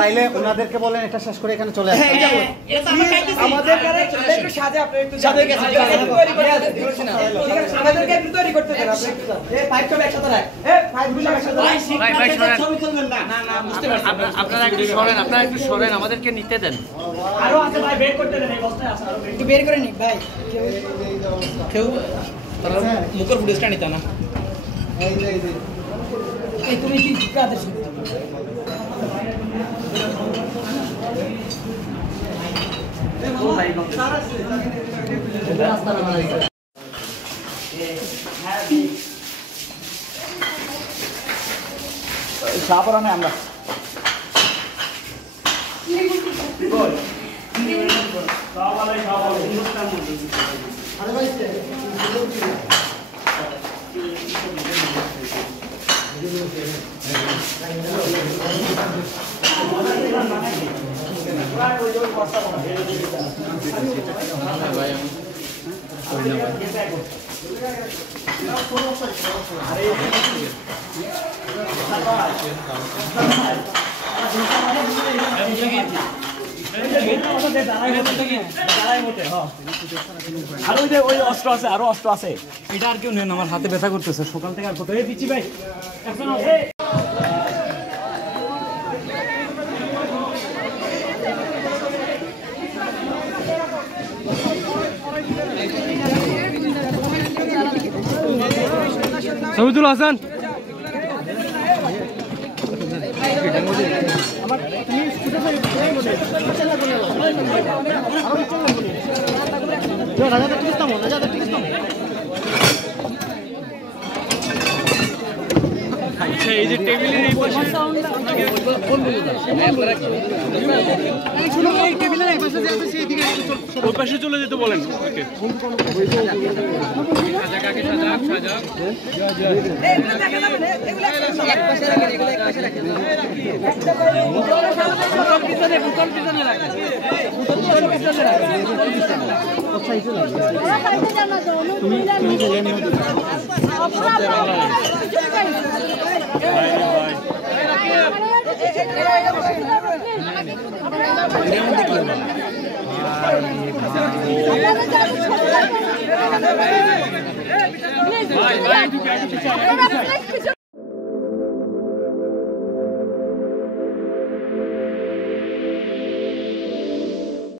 তাইলে ওনাদেরকে বলেন এটা শেষ করে এখানে চলে আসতে আমাদের একটু সাজে আপনি একটু সাজে গেছে তৈরি করে ঠিক আছে আমাদেরকে একটু তৈরি করতে দেন আপনি এই পাইপ সব একসাথে রাখ পাইপগুলো একসাথে ভাই ছবি তুলবেন না না বুঝতে পারছি আপনারা একটু সরেন আমাদেরকে নিতে দেন আরো আছে ভাই বের করতে দেন এই বস্তায় আছে আরো একটু বের করে নি ভাই কেউ তারা মুখের ফুটেজটা নিতে না এই তুমি কি কাদের শুনতে ও ভাই সারা রাস্তা না বানাই শাহপুরানে আমরা আরো অস্ত্র আছে এটা আর কেউ নেন আমার হাতে ব্যথা করতেছে সকাল থেকে আর কোথায় দিচ্ছি ভাই শহীদুল হাসান আচ্ছা এই যে টেবিলের এই পাশে ওই পাশে চলে যেতে বলেন ওকে ভাই